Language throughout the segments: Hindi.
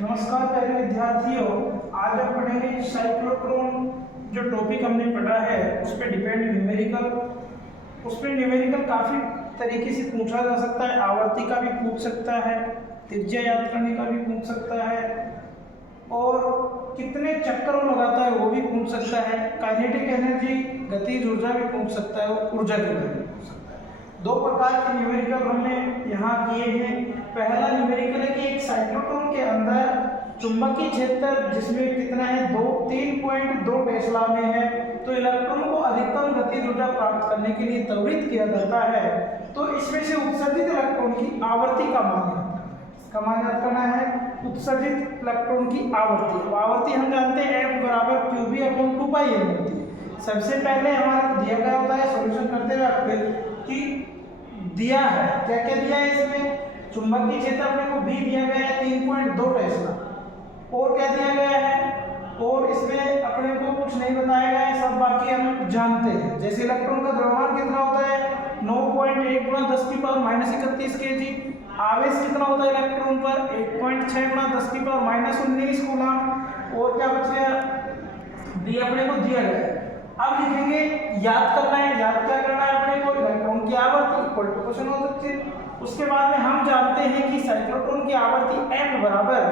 नमस्कार प्यारे विद्यार्थियों, आज हम पढ़ेंगे साइक्लोट्रॉन। जो टॉपिक हमने पढ़ा है उस पर डिपेंड न्यूमेरिकल। उस पर न्यूमेरिकल काफ़ी तरीके से पूछा जा सकता है। आवर्ती का भी पूछ सकता है, त्रिज्या याद करने का भी पूछ सकता है, और कितने चक्कर वो लगाता है वो भी पूछ सकता है। काइनेटिक एनर्जी, गतिज ऊर्जा भी पूछ सकता है, और ऊर्जा के बारे में पूछ सकता है। दो प्रकार के न्यूमेरिकल हमने यहाँ किए हैं। पहला न्यूमेरिकल है कि एक साइक्लोट्रॉन के अंदर चुंबकीय क्षेत्र जिसमें कितना है 3.2 टेस्ला में है, तो इलेक्ट्रॉन को अधिकतम गतिज ऊर्जा प्राप्त करने के लिए त्वरित किया जाता है। तो इसमें से उत्सर्जित इलेक्ट्रॉन की आवर्ती का मान याद करना है। उत्सर्जित इलेक्ट्रॉन की आवर्ती, अब आवर्ती हम जानते हैं F बराबर QB/2πm होती है। सबसे पहले हमारे को दिया गया होता है सॉल्यूशन करते वक्त कि दिया है क्या क्या दिया है इसमें, चुंबकीय क्षेत्र अपने को B दिया गया है 3.2 टेस्ला, और क्या दिया गया है, और इसमें अपने को कुछ नहीं बताया गया है, सब बाकी हम जानते हैं। जैसे इलेक्ट्रॉन का द्रव्यमान कितना होता है 9.1 × 10⁻31 kg, आवेश कितना होता है इलेक्ट्रॉन पर 1.6 × 10⁻19 कूलम, और क्या बच गया डी अपने को दिया गया है। अब लिखेंगे, याद करना है, याद क्या करना है अपने को, इलेक्ट्रॉन की आवर्ती इक्वल टू क्वेश्चन हो सकती है। उसके बाद में हम जानते हैं कि साइक्लोट्रॉन की आवर्ती F बराबर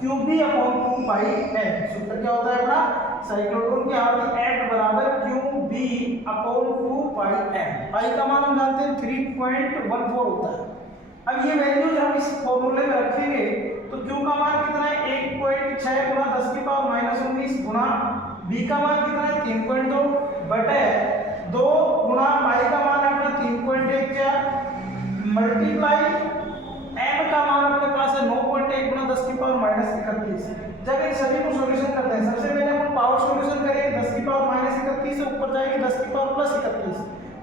QB/2πm। सूत्र क्या होता है अपना, साइक्लोट्रॉन की आवर्ती F बराबर QB/2πm। पाई का मान हम जानते हैं 3.14 होता है। अब ये वैल्यूज हम इस फॉर्मूले में रखेंगे तो Q का मान कितना है 1.6 × 10⁻19 गुणा B का मान कितना है 3.2 बटे 2 गुणा पाई का मान है अपना 3.14 मल्टीप्लाई M का मान अपने पास है 9.1 × 10⁻31। जब इन सभी को सॉल्यूशन करते हैं, सबसे पहले हम पावर सॉल्यूशन करेंगे 10⁻31 से ऊपर जाएगी 10⁻+31।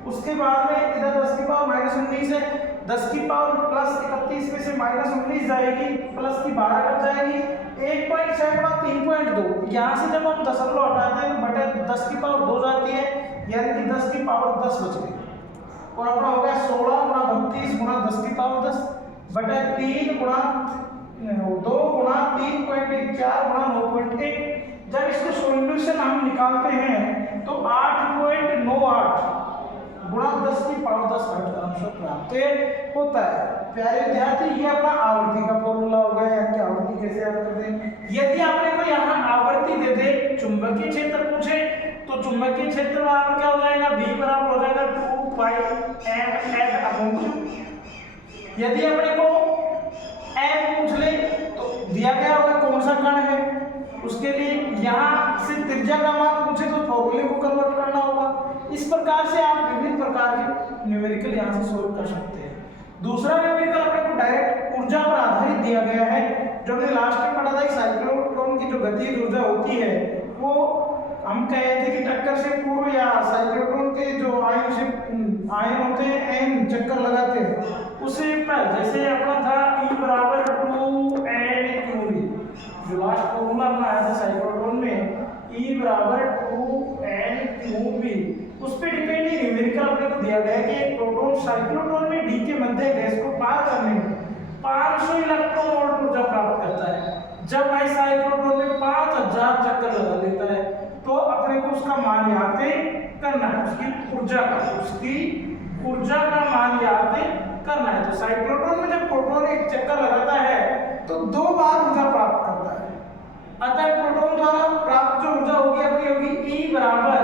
उसके बाद में इधर 10⁻−19 है, 10⁻+31 में से -19 जाएगी, प्लस की 12 कट जाएगी, 1.6 × 3.2। यहाँ से जब हम दशमलव हटाते हैं बटे 10⁻2 जाती है, यानी कि 10⁻10 बच गई, और अपना हो गया 16 × 32 × 10⁻10 बटे 3 × 2 × 3.14 × 9.1। जब इसको सॉल्यूशन हम निकालते हैं तो 8.98 गुणा 10⁻10 आंसर प्राप्त होता है। प्यारे विद्यार्थी, ये अपना आवर्ती का फॉर्मूला हो गया, यानी कि आवर्ती कैसे याद करते हैं। यदि आपने को यहाँ आवर्ती दे दे, चुंबकीय क्षेत्र पूछे, तो चुंबकीय क्षेत्र बराबर क्या हो जाएगा, B बराबर हो जाएगा 2πmF/Q। यदि अपने को M पूछ ले तो दिया गया होगा कौन सा कण है, उसके लिए यहाँ से त्रिज्या का मान पूछे तो फॉर्मूले को कन्वर्ट करना होगा। इस प्रकार से आप विभिन्न प्रकार के न्यूमेरिकल यहाँ से सोल्व कर सकते हैं। दूसरा न्यूमेरिकल अपने को डायरेक्ट ऊर्जा पर आधारित दिया गया है, जो हमने लास्ट में पढ़ा था कि साइक्लोट्रॉन की जो गतिज ऊर्जा होती है वो हम कहे थे कि टक्कर से पूर्व या साइक्लोट्रॉन के जो आयन होते हैं n चक्कर लगाते हैं उससे पर, जैसे अपना था E बराबर 2n/QB, जो लास्ट फॉर्मूला अपना आया था साइक्लोट्रॉन में E बराबर 2n/QB, उस पे डिपेंड ही न्यूमेरिकल अपने को दिया गया है कि एक प्रोटॉन साइक्लोट्रॉन में D के मध्य गैस को पार करने में 500 इलेक्ट्रॉन वोल्ट ऊर्जा प्राप्त करता है। जब भाई साइक्लोट्रॉन में 5000 चक्कर लगा देता है तो अपने को उसका मान याद करना है, उसकी ऊर्जा का मान याद करना है। तो साइक्लोट्रॉन में जब प्रोटॉन एक चक्कर लगाता है तो 2 बार ऊर्जा प्राप्त करता है। अतः प्रोटॉन द्वारा प्राप्त जो ऊर्जा होगी अपनी होगी E बराबर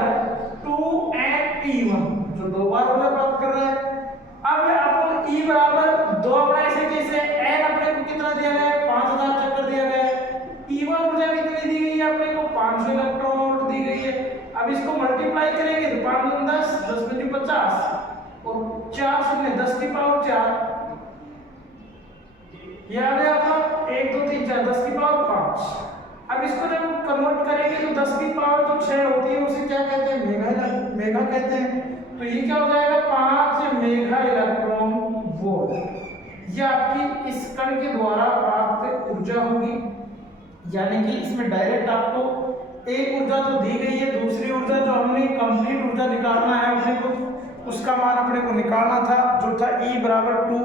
2n/E1, जो 2 बार ऊर्जा प्राप्त कर रहा है। अब अपन E बराबर 2 अपना ऐसे कैसे, n अपने को कितना दिया गया है 5000 चक्कर दिया गया है, E1 ऊर्जा कितनी दी गई है अपने को 500 इलेक्ट्रॉन वोल्ट दी गई है। अब इसको मल्टीप्लाई करेंगे तो 5 × 10 10 × 50 और 4 से 10⁻4, ये आ गया अपना 1 2 3 4 10⁻5। अब इसको जब कन्वर्ट करेंगे तो 10⁻6 होती है, उसे क्या कहते हैं, मेगा कहते हैं। तो ये क्या हो जाएगा 5 मेगा इलेक्ट्रॉन वोल्ट। ये आपकी इस कण के द्वारा प्राप्त ऊर्जा होगी, यानी कि इसमें डायरेक्ट आपको एक ऊर्जा तो दी गई है, दूसरी ऊर्जा जो हमने कंप्लीट ऊर्जा निकालना है उसको उसका मान अपने को निकालना था, जो था E बराबर 2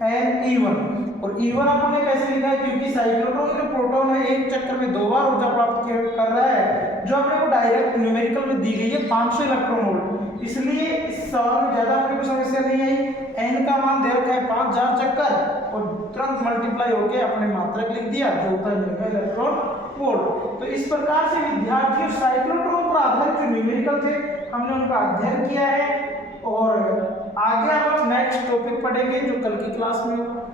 Ne1 और E1 अपन ने कैसे लिखा है, क्योंकि साइक्लोट्रॉन के प्रोटॉन है एक चक्कर में 2 बार ऊर्जा प्राप्त कर रहा है, जो अपने को डायरेक्ट न्यूमेरिकल में दी गई है 500 इलेक्ट्रॉन वोल्ट। इसलिए इस सवाल में ज्यादा अपने को समस्या नहीं आई। n का मान दे रखा है 5000 चक्कर और तुरंत मल्टीप्लाई होके अपने मात्रक लिख दिया जो होता है इलेक्ट्रॉन वोल्ट। तो इस प्रकार से विद्यार्थियों साइक्लोट्रॉन पर आधारित जो न्यूमेरिकल थे हमने उनका अध्ययन किया है और आगे हम नेक्स्ट टॉपिक पढ़ेंगे जो कल की क्लास में होगा।